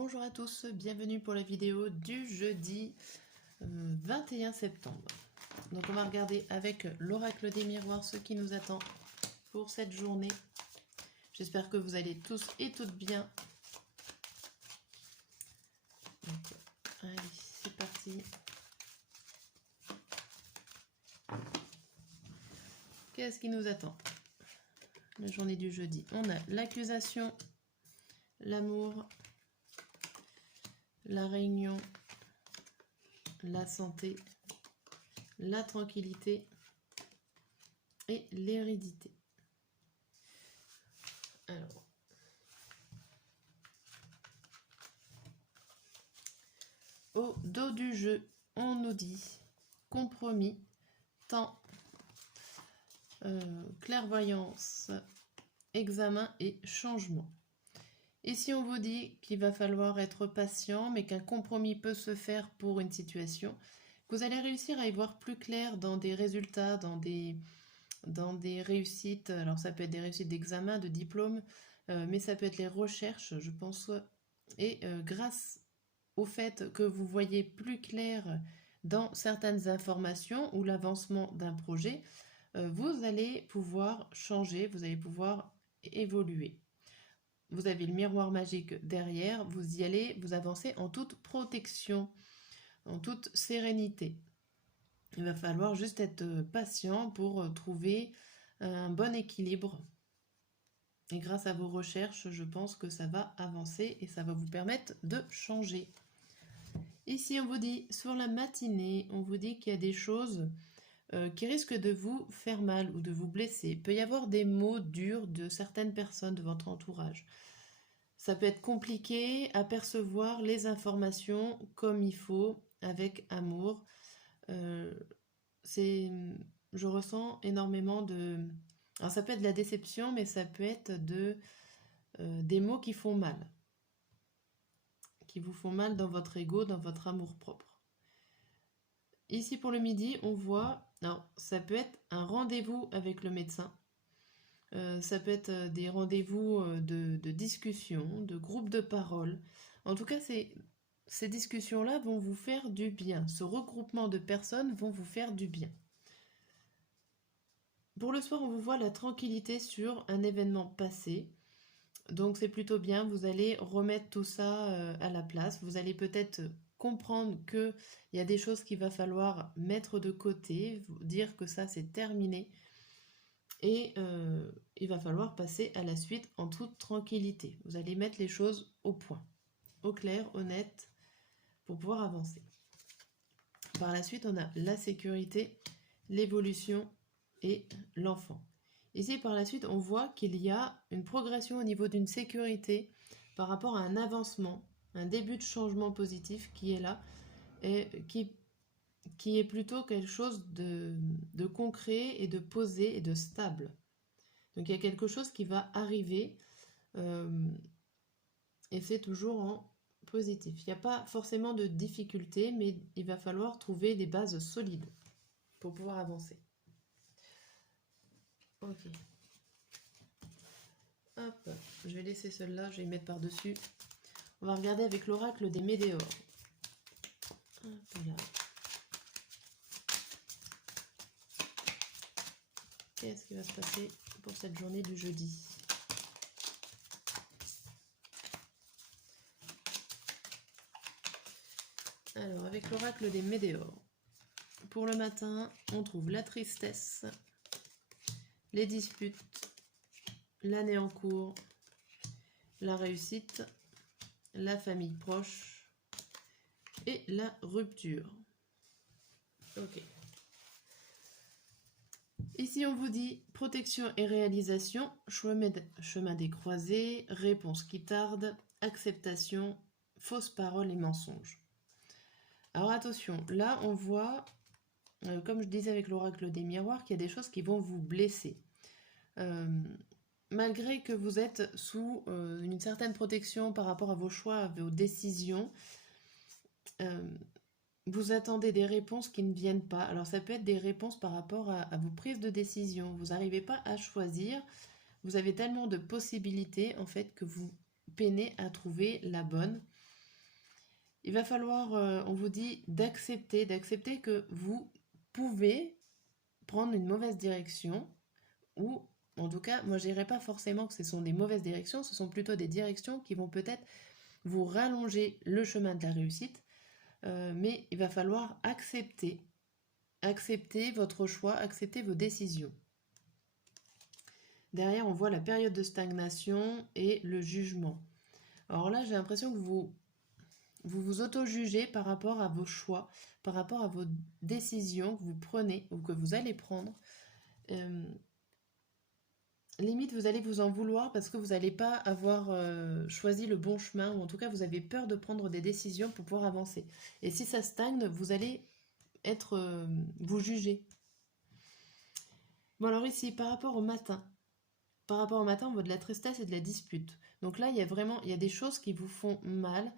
Bonjour à tous, bienvenue pour la vidéo du jeudi 21 septembre. Donc on va regarder avec l'oracle des miroirs ce qui nous attend pour cette journée. J'espère que vous allez tous et toutes bien. Donc, allez, c'est parti. Qu'est-ce qui nous attend? La journée du jeudi. On a l'accusation, l'amour, la réunion, la santé, la tranquillité et l'hérédité. Alors, au dos du jeu, on nous dit compromis, temps, clairvoyance, examen et changement. Ici, on vous dit qu'il va falloir être patient, mais qu'un compromis peut se faire pour une situation. Vous allez réussir à y voir plus clair dans des résultats, dans des réussites. Alors, ça peut être des réussites d'examen, de diplôme, mais ça peut être les recherches, je pense. Et grâce au fait que vous voyez plus clair dans certaines informations ou l'avancement d'un projet, vous allez pouvoir changer, vous allez pouvoir évoluer. Vous avez le miroir magique derrière, vous y allez, vous avancez en toute protection, en toute sérénité. Il va falloir juste être patient pour trouver un bon équilibre. Et grâce à vos recherches, je pense que ça va avancer et ça va vous permettre de changer. Ici, on vous dit, sur la matinée, on vous dit qu'il y a des choses qui risquent de vous faire mal ou de vous blesser. Il peut y avoir des mots durs de certaines personnes de votre entourage. Ça peut être compliqué à percevoir les informations comme il faut, avec amour. Je ressens énormément de... Alors ça peut être de la déception, mais ça peut être des mots qui font mal. Qui vous font mal dans votre ego, dans votre amour-propre. Ici pour le midi, on voit... Alors, ça peut être un rendez-vous avec le médecin. Ça peut être des rendez-vous de discussion, de groupe de parole. En tout cas, ces discussions-là vont vous faire du bien. Ce regroupement de personnes vont vous faire du bien. Pour le soir, on vous voit la tranquillité sur un événement passé. Donc c'est plutôt bien, vous allez remettre tout ça à la place. Vous allez peut-être comprendre qu'il y a des choses qu'il va falloir mettre de côté, vous dire que ça c'est terminé. Et il va falloir passer à la suite en toute tranquillité. Vous allez mettre les choses au point, au clair, au net, pour pouvoir avancer. Par la suite, on a la sécurité, l'évolution et l'enfant. Ici, par la suite, on voit qu'il y a une progression au niveau d'une sécurité par rapport à un avancement, un début de changement positif qui est là et qui est plutôt quelque chose de concret et de posé et de stable. Donc il y a quelque chose qui va arriver et c'est toujours en positif. Il n'y a pas forcément de difficulté, mais il va falloir trouver des bases solides pour pouvoir avancer. Ok. Hop, je vais laisser celle-là, je vais y mettre par-dessus. On va regarder avec l'oracle des météores. Hop là. Qu'est-ce qui va se passer pour cette journée du jeudi? Alors, avec l'oracle des météores, pour le matin, on trouve la tristesse, les disputes, l'année en cours, la réussite, la famille proche et la rupture. Ok. Ici, on vous dit protection et réalisation, chemin des croisés, réponse qui tarde, acceptation, fausses paroles et mensonges. Alors attention, là on voit, comme je disais avec l'oracle des miroirs, qu'il y a des choses qui vont vous blesser. Malgré que vous êtes sous une certaine protection par rapport à vos choix, à vos décisions, vous attendez des réponses qui ne viennent pas. Alors ça peut être des réponses par rapport à vos prises de décision. Vous n'arrivez pas à choisir. Vous avez tellement de possibilités en fait que vous peinez à trouver la bonne. Il va falloir, on vous dit, d'accepter que vous pouvez prendre une mauvaise direction, ou en tout cas, moi je dirais pas forcément que ce sont des mauvaises directions, ce sont plutôt des directions qui vont peut-être vous rallonger le chemin de la réussite, mais il va falloir accepter votre choix, accepter vos décisions. Derrière, on voit la période de stagnation et le jugement. Alors là, j'ai l'impression que vous auto-jugez par rapport à vos choix, par rapport à vos décisions que vous prenez ou que vous allez prendre. Limite, vous allez vous en vouloir parce que vous n'allez pas avoir choisi le bon chemin, ou en tout cas, vous avez peur de prendre des décisions pour pouvoir avancer. Et si ça stagne, vous allez être vous juger. Bon, alors ici, par rapport au matin, on voit de la tristesse et de la dispute. Donc là, il y a des choses qui vous font mal.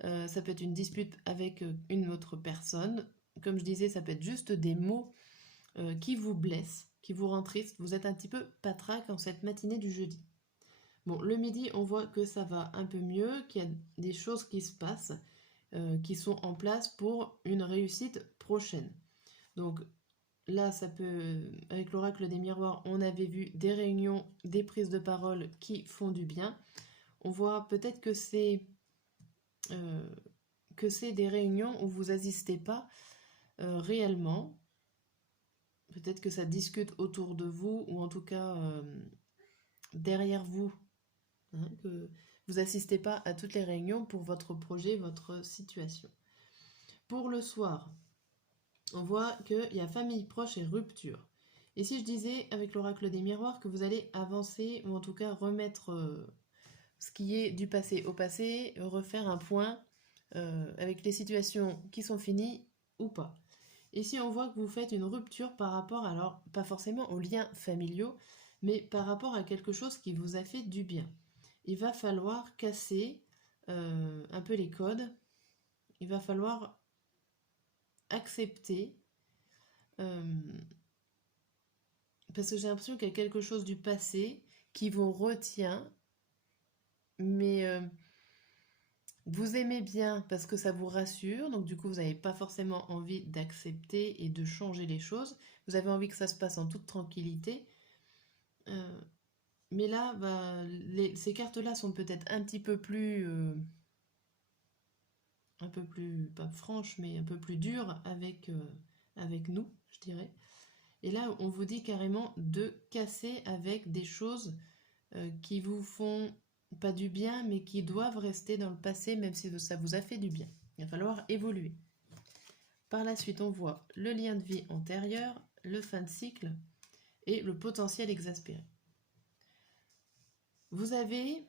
Ça peut être une dispute avec une autre personne. Comme je disais, ça peut être juste des mots qui vous blessent, qui vous rendent triste. Vous êtes un petit peu patraque en cette matinée du jeudi. Bon, le midi, on voit que ça va un peu mieux, qu'il y a des choses qui se passent, qui sont en place pour une réussite prochaine. Donc là, ça peut, avec l'oracle des miroirs, on avait vu des réunions, des prises de parole qui font du bien. On voit peut-être que c'est des réunions où vous n'assistez pas réellement. Peut-être que ça discute autour de vous, ou en tout cas derrière vous, hein, que vous n'assistez pas à toutes les réunions pour votre projet, votre situation. Pour le soir, on voit qu'il y a famille proche et rupture. Et si je disais avec l'oracle des miroirs que vous allez avancer, ou en tout cas remettre ce qui est du passé au passé, refaire un point avec les situations qui sont finies ou pas. Ici, on voit que vous faites une rupture par rapport, alors pas forcément aux liens familiaux, mais par rapport à quelque chose qui vous a fait du bien. Il va falloir casser un peu les codes. Il va falloir accepter, parce que j'ai l'impression qu'il y a quelque chose du passé qui vous retient, mais vous aimez bien parce que ça vous rassure, donc du coup vous n'avez pas forcément envie d'accepter et de changer les choses. Vous avez envie que ça se passe en toute tranquillité. Mais là, ces cartes-là sont peut-être un petit peu plus, pas franches, mais un peu plus dures avec nous, je dirais. Et là, on vous dit carrément de casser avec des choses qui vous font pas du bien, mais qui doivent rester dans le passé, même si ça vous a fait du bien. Il va falloir évoluer. Par la suite, on voit le lien de vie antérieur, le fin de cycle et le potentiel exaspéré. Vous avez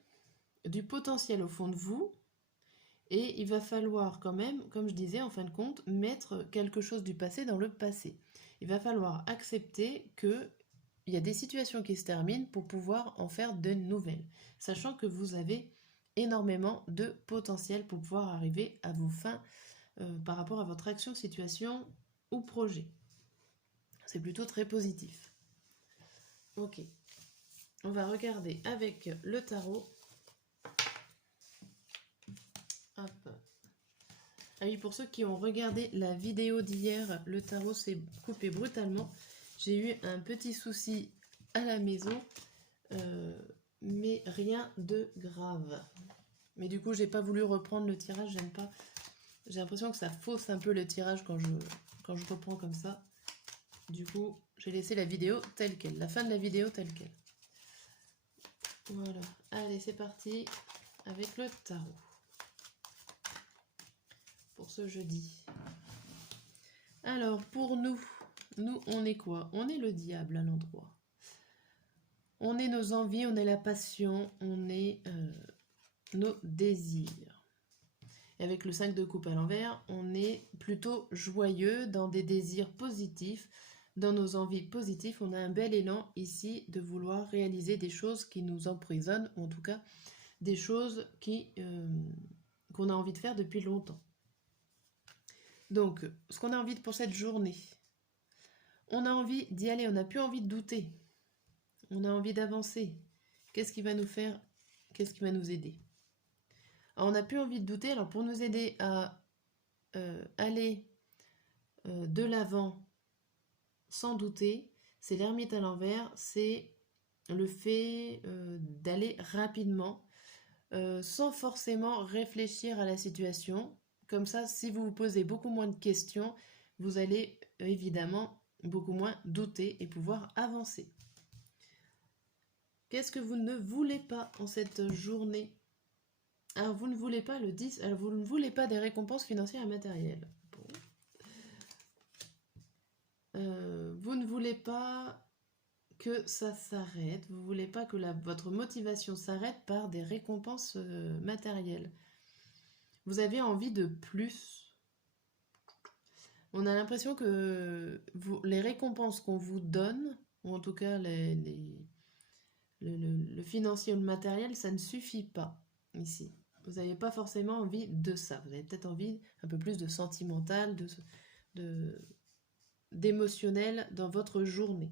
du potentiel au fond de vous, et il va falloir quand même, comme je disais, en fin de compte, mettre quelque chose du passé dans le passé. Il va falloir accepter qu'il y a des situations qui se terminent pour pouvoir en faire de nouvelles, sachant que vous avez énormément de potentiel pour pouvoir arriver à vos fins par rapport à votre action, situation ou projet. C'est plutôt très positif. Ok. On va regarder avec le tarot. Hop. Ah oui, pour ceux qui ont regardé la vidéo d'hier, le tarot s'est coupé brutalement. J'ai eu un petit souci à la maison, mais rien de grave. Mais du coup, j'ai pas voulu reprendre le tirage, j'aime pas. J'ai l'impression que ça fausse un peu le tirage quand je reprends comme ça. Du coup, j'ai laissé la vidéo telle qu'elle, la fin de la vidéo telle qu'elle. Voilà, allez, c'est parti avec le tarot. Pour ce jeudi. Alors, pour nous, on est quoi? On est le diable à l'endroit. On est nos envies, on est la passion, on est nos désirs. Et avec le 5 de coupe à l'envers, on est plutôt joyeux, dans des désirs positifs, dans nos envies positives. On a un bel élan ici de vouloir réaliser des choses qui nous emprisonnent, ou en tout cas des choses qu'on a envie de faire depuis longtemps. Donc, ce qu'on a envie pour cette journée, on a envie d'y aller, on n'a plus envie de douter. On a envie d'avancer. Qu'est-ce qui va nous faire? Qu'est-ce qui va nous aider? Alors, on n'a plus envie de douter. Alors, pour nous aider à aller de l'avant sans douter, c'est l'ermite à l'envers, c'est le fait d'aller rapidement sans forcément réfléchir à la situation. Comme ça, si vous vous posez beaucoup moins de questions, vous allez évidemment beaucoup moins douter et pouvoir avancer. Qu'est-ce que vous ne voulez pas en cette journée? Alors, vous ne voulez pas le 10, alors vous ne voulez pas des récompenses financières et matérielles. Bon. Vous ne voulez pas que ça s'arrête, vous ne voulez pas que votre motivation s'arrête par des récompenses matérielles. Vous avez envie de plus. On a l'impression que les récompenses qu'on vous donne, ou en tout cas le financier ou le matériel, ça ne suffit pas ici. Vous n'avez pas forcément envie de ça. Vous avez peut-être envie un peu plus de sentimental, d'émotionnel dans votre journée.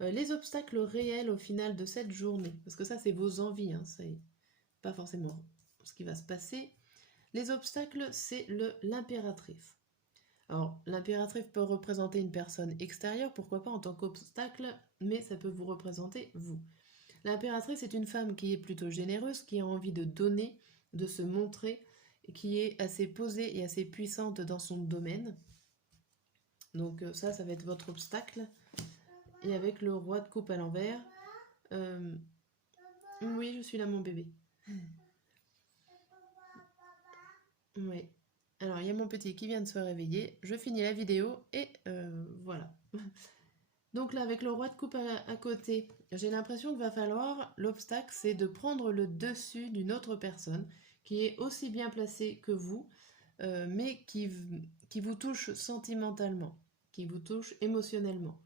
Les obstacles réels au final de cette journée, parce que ça c'est vos envies, hein, c'est pas forcément ce qui va se passer. Les obstacles, c'est l'impératrice. Alors, l'impératrice peut représenter une personne extérieure, pourquoi pas en tant qu'obstacle, mais ça peut vous représenter vous. L'impératrice est une femme qui est plutôt généreuse, qui a envie de donner, de se montrer, qui est assez posée et assez puissante dans son domaine. Donc ça va être votre obstacle. Et avec le roi de coupe à l'envers, oui, je suis là mon bébé. Oui. Alors, il y a mon petit qui vient de se réveiller. Je finis la vidéo et voilà. Donc là, avec le roi de coupe à côté, j'ai l'impression qu'il va falloir, l'obstacle, c'est de prendre le dessus d'une autre personne qui est aussi bien placée que vous, mais qui vous touche sentimentalement, qui vous touche émotionnellement.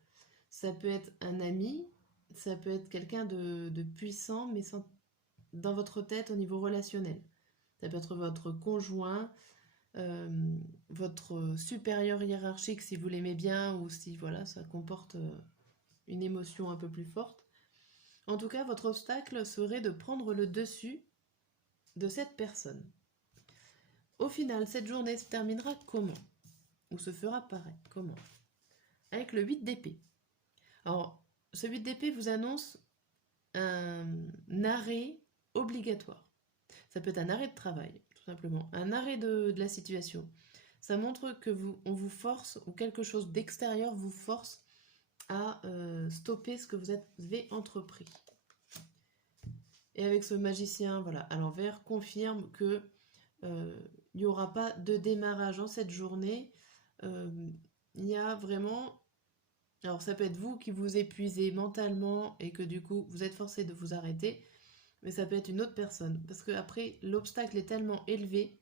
Ça peut être un ami, ça peut être quelqu'un de puissant, mais dans votre tête au niveau relationnel. Ça peut être votre conjoint, votre supérieur hiérarchique si vous l'aimez bien ou si voilà, ça comporte une émotion un peu plus forte. En tout cas, votre obstacle serait de prendre le dessus de cette personne. Au final, cette journée se terminera comment? Ou se fera pareil? Comment? Avec le 8 d'épée. Alors, ce 8 d'épée vous annonce un arrêt obligatoire. Ça peut être un arrêt de travail, tout simplement, un arrêt de la situation. Ça montre que on vous force, ou quelque chose d'extérieur vous force à stopper ce que vous avez entrepris. Et avec ce magicien voilà, à l'envers, confirme que il n'y aura pas de démarrage en cette journée. Il y a vraiment... Alors ça peut être vous qui vous épuisez mentalement et que du coup vous êtes forcé de vous arrêter, mais ça peut être une autre personne. Parce que après l'obstacle est tellement élevé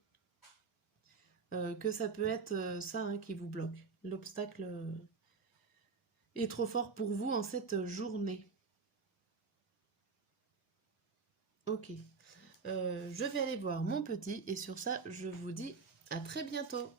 que ça peut être ça hein, qui vous bloque. L'obstacle est trop fort pour vous en cette journée. Ok. Je vais aller voir mon petit et sur ça je vous dis à très bientôt.